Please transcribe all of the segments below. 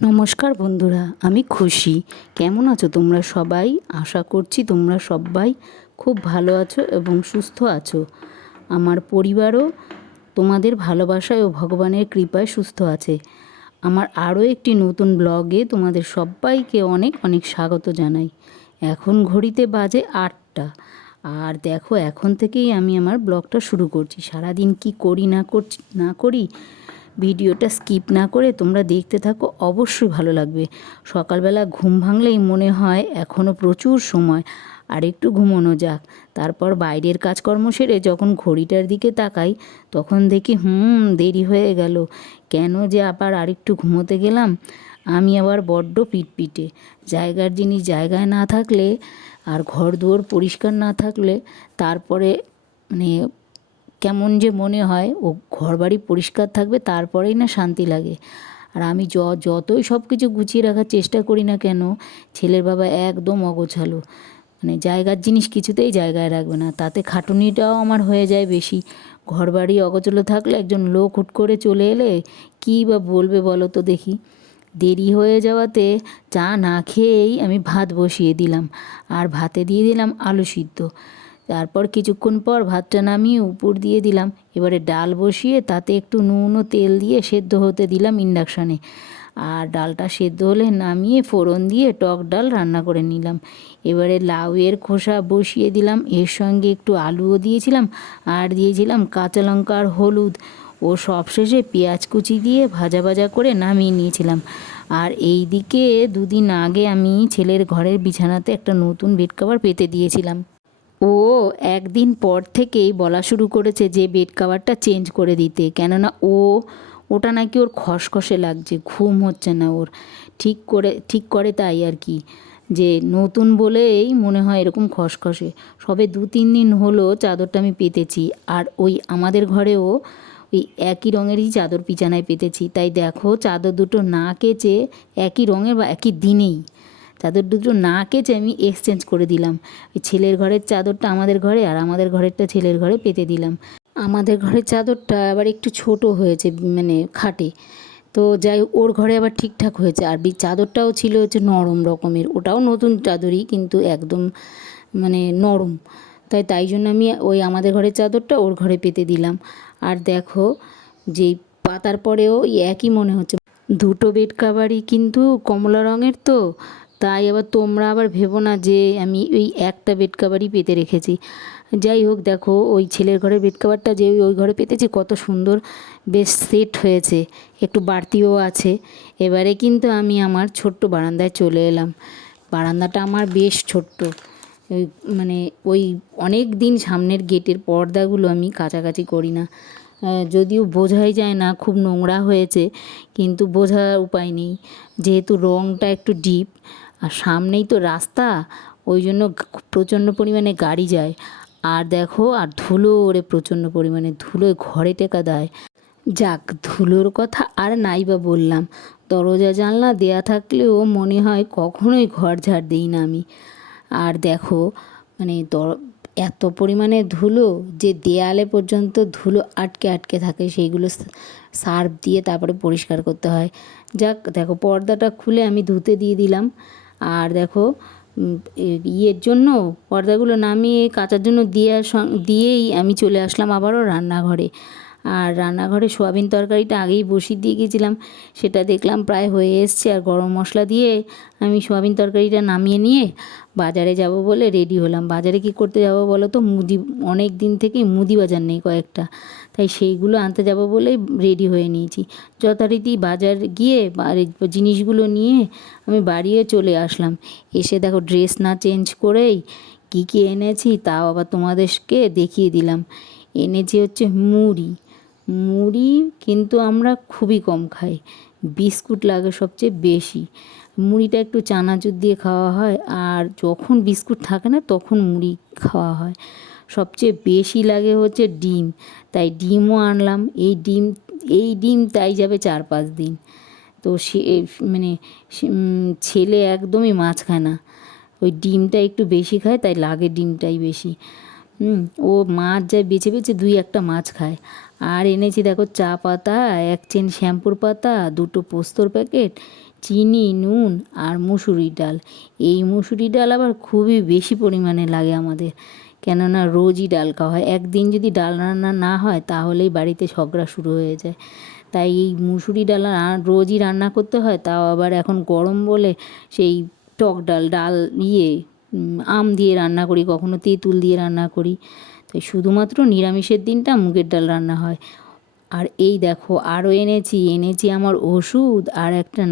নমস্কার বন্ধুরা, আমি খুশি। কেমন আছো তোমরা সবাই? আশা করছি তোমরা সবাই খুব ভালো আছো এবং সুস্থ আছো। আমার পরিবারও তোমাদের ভালোবাসায় ও ভগবানের কৃপায় সুস্থ আছে। আমার আরও একটি নতুন ব্লগে তোমাদের সবাইকে অনেক অনেক স্বাগত জানাই। এখন ঘড়িতে বাজে 8টা। আর দেখো, এখন থেকেই আমি আমার ব্লগটা শুরু করছি। সারাদিন কি করি না করি ভিডিওটা স্কিপ না করে তোমরা দেখতে থাকো, অবশ্যই ভালো লাগবে। সকালবেলা ঘুম ভাঙলেই মনে হয় এখনও প্রচুর সময়, আর একটু ঘুমোনো যাক। তারপর বাইরের কাজকর্ম সেরে যখন ঘড়িটার দিকে তাকাই, তখন দেখি দেরি হয়ে গেল। কেন যে আবার আরেকটু ঘুমোতে গেলাম। আমি আবার বড্ড পিটপিটে। জায়গার জিনিস জায়গায় না থাকলে আর ঘর দুয়ার পরিষ্কার না থাকলে তারপরে মানে কেমন যে মনে হয় ও ঘরবাড়ি পরিষ্কার থাকবে তারপরেই না শান্তি লাগে। আর আমি যতই সব কিছু গুছিয়ে রাখার চেষ্টা করি না কেন, ছেলের বাবা একদম অগোছালো। মানে জায়গার জিনিস কিছুতেই জায়গায় রাখবে না, তাতে খাটুনিটাও আমার হয়ে যায় বেশি। ঘরবাড়ি অগোছালো থাকলে একজন লোক হুট করে চলে এলে কী বা বলবে বলো তো দেখি। দেরি হয়ে যাওয়াতে চা না খেয়েই আমি ভাত বসিয়ে দিলাম, আর ভাতে দিয়ে দিলাম আলু সিদ্ধ। তারপর কিছুক্ষণ পর ভাতটা নামিয়ে উপর দিয়ে দিলাম। এবারে ডাল বসিয়ে তাতে একটু নুন ও তেল দিয়ে সেদ্ধ হতে দিলাম ইন্ডাকশানে। আর ডালটা সেদ্ধ হলে নামিয়ে ফোড়ন দিয়ে টক ডাল রান্না করে নিলাম। এবারে লাউয়ের খোসা বসিয়ে দিলাম, এর সঙ্গে একটু আলুও দিয়েছিলাম, আর দিয়েছিলাম কাঁচা লঙ্কা আর হলুদ। ও সবশেষে পেঁয়াজ কুচি দিয়ে ভাজা ভাজা করে নামিয়ে নিয়েছিলাম। আর এই দিকে দুদিন আগে আমি ছেলের ঘরের বিছানাতে একটা নতুন বেড কভার পেতে দিয়েছিলাম। ও একদিন পর থেকেই বলা শুরু করেছে যে বেড কভারটা চেঞ্জ করে দিতে, কেননা ওটা নাকি ওর খসখসে লাগছে, ঘুম হচ্ছে না ওর। ঠিক করে তাই আর কি, যে নতুন বলেই মনে হয় এরকম খসখসে। সবে 2-3 দিন হলো চাদরটা আমি পেতেছি, আর ওই আমাদের ঘরেও ওই একই রঙেরই চাদর বিছানায় পেতেছি। তাই দেখো, চাদর দুটো না কেচে একই রঙের বা একই দিনেই চাদর দুটো না কেচে আমি এক্সচেঞ্জ করে দিলাম। ওই ছেলের ঘরের চাদরটা আমাদের ঘরে, আর আমাদের ঘরেরটা ছেলের ঘরে পেতে দিলাম। আমাদের ঘরের চাদরটা আবার একটু ছোট হয়েছে, মানে খাটে। তো যাই হোক, ওর ঘরে আবার ঠিকঠাক হয়েছে। আর চাদরটাও ছিল হচ্ছে নরম রকমের, ওটাও নতুন চাদরই কিন্তু একদম মানে নরম। তাই জন্য আমি ওই আমাদের ঘরের চাদরটা ওর ঘরে পেতে দিলাম। আর দেখো, যেই পাতার পরেও একই মনে হচ্ছে। দুটো বেড কাভারই কিন্তু কমলা রঙের, তো তাই আবার তোমরা আবার ভেবো না যে আমি ওই একটা বেড কাভারই পেতে রেখেছি। যাই হোক, দেখো ওই ছেলের ঘরের বেড কাভারটা যে ওই ঘরে পেতেছি কত সুন্দর বেশ সেট হয়েছে, একটু বাড়তিও আছে। এবারে কিন্তু আমি আমার ছোট্ট বারান্দায় চলে এলাম। বারান্দাটা আমার বেশ ছোট্ট। ওই মানে ওই অনেক দিন সামনের গেটের পর্দাগুলো আমি কাচাকাচি করি না। যদিও বোঝাই যায় না খুব নোংরা হয়েছে, কিন্তু বোঝার উপায় নেই, যেহেতু রঙটা একটু ডিপ আর সামনেই তো রাস্তা, ওই জন্য প্রচণ্ড পরিমাণে গাড়ি যায়। আর দেখো, আর ধুলো ওরে, প্রচণ্ড পরিমাণে ধুলোয় ঘরে টেকা দেয়। যাক, ধুলোর কথা আর নাই বা বললাম, দরজা জানলা দেয়া থাকলেও মনে হয় কখনোই ঘর ঝাড় দিই না আমি। আর দেখো, মানে এত পরিমাণে ধুলো যে দেয়ালে পর্যন্ত ধুলো আটকে আটকে থাকে, সেইগুলো সার্ফ দিয়ে তারপরে পরিষ্কার করতে হয়। যাক, দেখো পর্দাটা খুলে আমি ধুতে দিয়ে দিলাম। আর দেখো, ইয়ের জন্য পর্দাগুলো নামিয়ে কাচার জন্য দিয়েই আমি চলে আসলাম আবারও রান্নাঘরে। আর রান্নাঘরে সোয়াবিন তরকারিটা আগেই বসিয়ে দিয়ে গেছিলাম, সেটা দেখলাম প্রায় হয়ে এসছে। আর গরম মশলা দিয়ে আমি সোয়াবিন তরকারিটা নামিয়ে নিয়ে বাজারে যাব বলে রেডি হলাম। বাজারে কি করতে যাব বলো তো? অনেক দিন থেকেই মুদি বাজার নেই কয়েকটা, তাই সেইগুলো আনতে যাব বলেই রেডি হয়ে নিয়েছি। যথারীতি বাজার গিয়ে জিনিসগুলো নিয়ে আমি বাড়িও চলে আসলাম। এসে দেখো, ড্রেস না চেঞ্জ করেই কী কী এনেছি তাও আবার তোমাদেরকে দেখিয়ে দিলাম। এনেছি হচ্ছে মুড়ি কিন্তু আমরা খুবই কম খাই, বিস্কুট লাগে সবচেয়ে বেশি। মুড়িটা একটু চানাচুর দিয়ে খাওয়া হয়, আর যখন বিস্কুট থাকে না তখন মুড়ি খাওয়া হয়। সবচেয়ে বেশি লাগে হচ্ছে ডিম, তাই ডিমও আনলাম। এই ডিম তাই যাবে 4-5 দিন। তো মানে ছেলে একদমই মাছ খায় না, ওই ডিমটা একটু বেশি খায়, তাই লাগে ডিমটাই বেশি। ও মাছ যায় বেছে বেছে 2-1টা মাছ খায়। আর এনেছি দেখো চা পাতা, 1 চেন শ্যাম্পুর পাতা, 2টো পোস্তর প্যাকেট, চিনি, নুন আর মুসুরি ডাল। এই মুসুরি ডাল আবার খুবই বেশি পরিমাণে লাগে আমাদের, কেননা রোজই ডাল খাওয়া হয়। একদিন যদি ডাল রান্না না হয় তাহলেই বাড়িতে ঝগড়া শুরু হয়ে যায়। তাই এই মুসুরি ডাল রোজই রান্না করতে হয়, তাও আবার এখন গরম বলে সেই টক ডাল আম দিয়ে রান্না করি, কখনো তেঁতুল দিয়ে রান্না করি। তাই শুধুমাত্র নিরামিষের দিনটা মুগের ডাল রান্না হয়। আর এই দেখো আরও এনেছি আমার ওষুধ আর একটা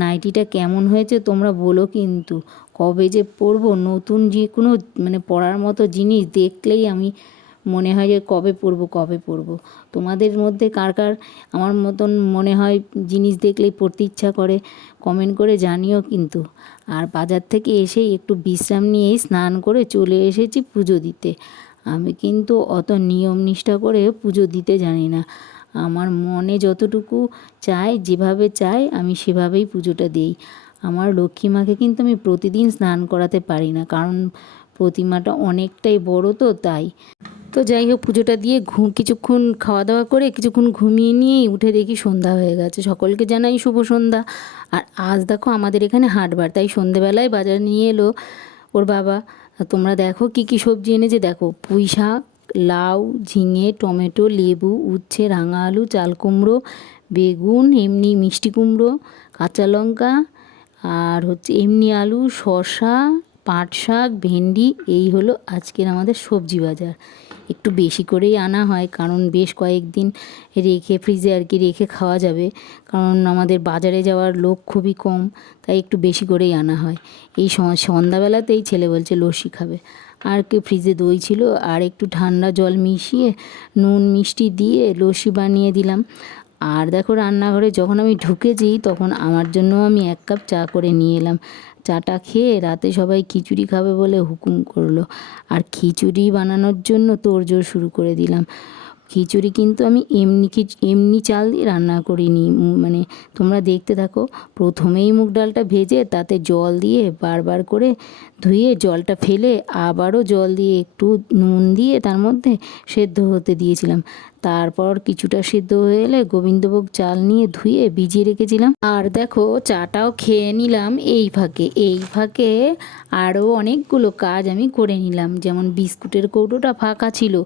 নাইটিটা কেমন হয়েছে তোমরা বলো কিন্তু। কবে যে পরবো, নতুন যে কোনো পরার মতো জিনিস দেখলেই আমি মনে হয় যে কবে পরবো। তোমাদের মধ্যে কার কার আমার মতন মনে হয় জিনিস দেখলেই পরতে ইচ্ছা করে, কমেন্ট করে জানিও কিন্তু। আর বাজার থেকে এসেই একটু বিশ্রাম নিয়েই স্নান করে চলে এসেছি পুজো দিতে। আমি কিন্তু অত নিয়ম নিষ্ঠা করে পুজো দিতে জানি না। আমার মনে যতটুকু চায়, যেভাবে চাই আমি সেভাবেই পুজোটা দিই। আমার লক্ষ্মী মাকে কিন্তু আমি প্রতিদিন স্নান করাতে পারি না, কারণ প্রতিমাটা অনেকটাই বড়, তো তাই। তো যাই হোক, পুজোটা দিয়ে কিছুক্ষণ খাওয়া দাওয়া করে কিছুক্ষণ ঘুমিয়ে নিয়েই উঠে দেখি সন্ধ্যা হয়ে গেছে। সকলকে জানাই শুভ সন্ধ্যা। আর আজ দেখো আমাদের এখানে হাটবার, তাই সন্ধেবেলায় বাজার নিয়ে এলো ওর বাবা। তোমরা দেখো কি কি সবজি এনেছে, দেখো পুঁই শাক, লাউ, ঝিঙে, টমেটো, লেবু, উচ্ছে, রাঙা আলু, চাল কুমড়ো, বেগুন, এমনি মিষ্টি কুমড়ো, কাঁচা লঙ্কা, আর এমনি আলু, শসা, পাট শাক, ভেন্ডি। এই হলো আজকের আমাদের সবজি বাজার। একটু বেশি করেই আনা হয়, কারণ বেশ কয়েকদিন ফ্রিজে রেখে খাওয়া যাবে, কারণ আমাদের বাজারে যাওয়ার লোক খুবই কম, তাই একটু বেশি করেই আনা হয়। এই সন্ধ্যাবেলাতেই ছেলে বলছে লস্যি খাবে, আর ফ্রিজে দই ছিল, আর একটু ঠান্ডা জল মিশিয়ে নুন মিষ্টি দিয়ে লস্যি বানিয়ে দিলাম। আর দেখো রান্নাঘরে যখন আমি ঢুকেছি তখন আমার জন্য আমি 1 কাপ চা করে নিয়ে এলাম। চাটা খেয়ে রাতে সবাই খিচুড়ি খাবে বলে হুকুম করলো, আর খিচুড়ি বানানোর জন্য তোড়জোড় শুরু করে দিলাম। খিচুড়ি কিন্তু আমি এমনি চাল দিয়ে রান্না করিনি, তোমরা দেখতে থাকো। প্রথমেই মুগ ডালটা ভেজে তাতে জল দিয়ে বারবার করে ধুয়ে জলটা ফেলে আবারও জল দিয়ে একটু নুন দিয়ে তার মধ্যে সেদ্ধ হতে দিয়েছিলাম। তারপর কিছুটা সেদ্ধ হয়ে এলে গোবিন্দভোগ চাল নিয়ে ধুয়ে ভিজিয়ে রেখেছিলাম। আর দেখো চাটাও খেয়ে নিলাম। এই ফাঁকে আরও অনেকগুলো কাজ আমি করে নিলাম, যেমন বিস্কুটের কৌটোটা ফাঁকা ছিল,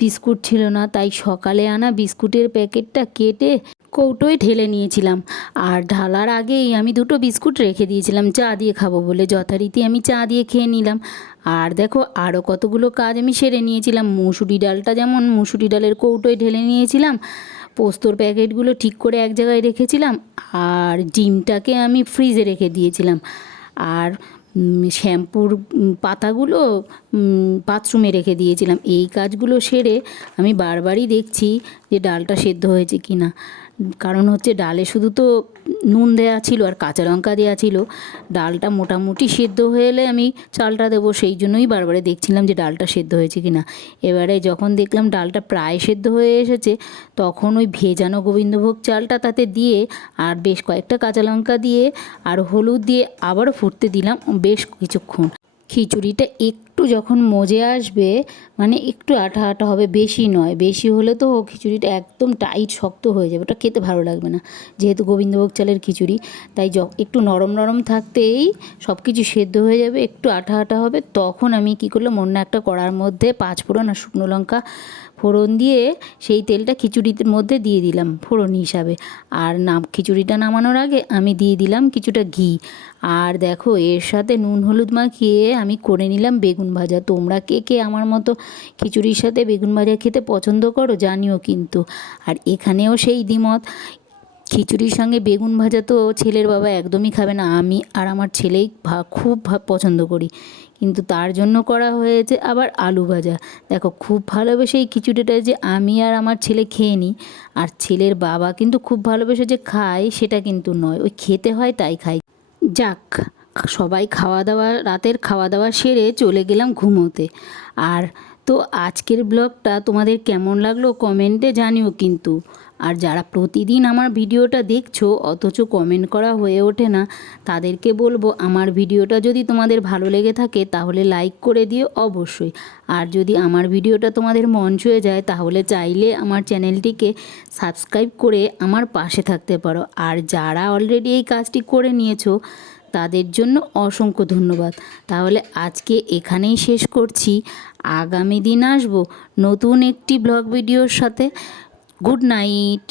বিস্কুট ছিল না, তাই সকালে আনা বিস্কুটের প্যাকেটটা কেটে কৌটোয় ঢেলে নিয়েছিলাম। আর ঢালার আগেই আমি 2টো বিস্কুট রেখে দিয়েছিলাম চা দিয়ে খাবো বলে, যথারীতি আমি চা দিয়ে খেয়ে নিলাম। আর দেখো আরও কতগুলো কাজ আমি সেরে নিয়েছিলাম। মুসুরি ডালের কৌটোয় ঢেলে নিয়েছিলাম, পোস্তর প্যাকেটগুলো ঠিক করে এক জায়গায় রেখেছিলাম, আর ডিমটাকে আমি ফ্রিজে রেখে দিয়েছিলাম। আর শ্যাম্পুর পাতাগুলো বাথরুমে রেখে দিয়েছিলাম। এই কাজগুলো সেরে আমি বারবারই দেখছি যে ডালটা সেদ্ধ হয়েছে কি না, কারণ ডালে শুধু তো নুন দেওয়া ছিল আর কাঁচা লঙ্কা দেওয়া ছিল। ডালটা মোটামুটি সেদ্ধ হয়ে এলে আমি চালটা দেবো, সেই জন্যই বারবারে দেখছিলাম যে ডালটা সেদ্ধ হয়েছে কি না। এবারে যখন দেখলাম ডালটা প্রায় সেদ্ধ হয়ে এসেছে, তখন ওই ভেজানো গোবিন্দভোগ চালটা তাতে দিয়ে আর বেশ কয়েকটা কাঁচা লঙ্কা দিয়ে আর হলুদ দিয়ে আবারও ফুটতে দিলাম বেশ কিছুক্ষণ। খিচুড়িটা একটু যখন মজে আসবে, একটু আঠা আঠা হবে, বেশি নয়, বেশি হলে তো খিচুড়িটা একদম টাইট শক্ত হয়ে যাবে, ওটা খেতে ভালো লাগবে না, যেহেতু গোবিন্দভোগ চালের খিচুড়ি। তাই একটু নরম নরম থাকতেই সব কিছু সেদ্ধ হয়ে যাবে, একটু আঠা আঠা হবে, তখন আমি কী করলাম, অন্য একটা কড়ার মধ্যে 5 ফোড়ন আর শুকনো লঙ্কা ফোড়ন দিয়ে সেই তেলটা খিচুড়ির মধ্যে দিয়ে দিলাম ফোড়ন হিসাবে। আর খিচুড়িটা নামানোর আগে আমি দিয়ে দিলাম কিছুটা ঘি। আর দেখো এর সাথে নুন হলুদ মাখিয়ে আমি করে নিলাম বেগুন ভাজা। তোমরা কে কে আমার মতো খিচুড়ির সাথে বেগুন ভাজা খেতে পছন্দ করো জানিও কিন্তু। আর এখানেও সেই দ্বিমত, খিচুড়ির সঙ্গে বেগুন ভাজা তো ছেলের বাবা একদমই খাবে না, আমি আর আমার ছেলেই খুব পছন্দ করি, কিন্তু তার জন্য করা হয়েছে আবার আলু ভাজা। দেখো খুব ভালোবেসে এই খিচুড়িটা যে আমি আর আমার ছেলে খেয়ে নিই, আর ছেলের বাবা কিন্তু খুব ভালোবেসে যে খায় সেটা কিন্তু নয়, ওই খেতে হয় তাই খাই। যাক, সবাই রাতের খাওয়া দাওয়া সেরে চলে গেলাম ঘুমোতে। আর তো আজকের ব্লগটা তোমাদের কেমন লাগলো কমেন্টে জানিও কিন্তু। আর যারা প্রতিদিন আমার ভিডিওটা দেখছো অথচ কমেন্ট করা হয়ে ওঠে না, তাদেরকে বলবো আমার ভিডিওটা যদি তোমাদের ভালো লেগে থাকে তাহলে লাইক করে দিও অবশ্যই। আর যদি আমার ভিডিওটা তোমাদের মন ছুঁয়ে যায় তাহলে চাইলে আমার চ্যানেলটিকে সাবস্ক্রাইব করে আমার পাশে থাকতে পারো। আর যারা অলরেডি এই কাজটি করে নিয়েছো তাদের জন্য অসংখ্য ধন্যবাদ। তাহলে আজকে এখানেই শেষ করছি। আগামী দিন আসবো নতুন একটি ব্লগ ভিডিওর সাথে। Good night.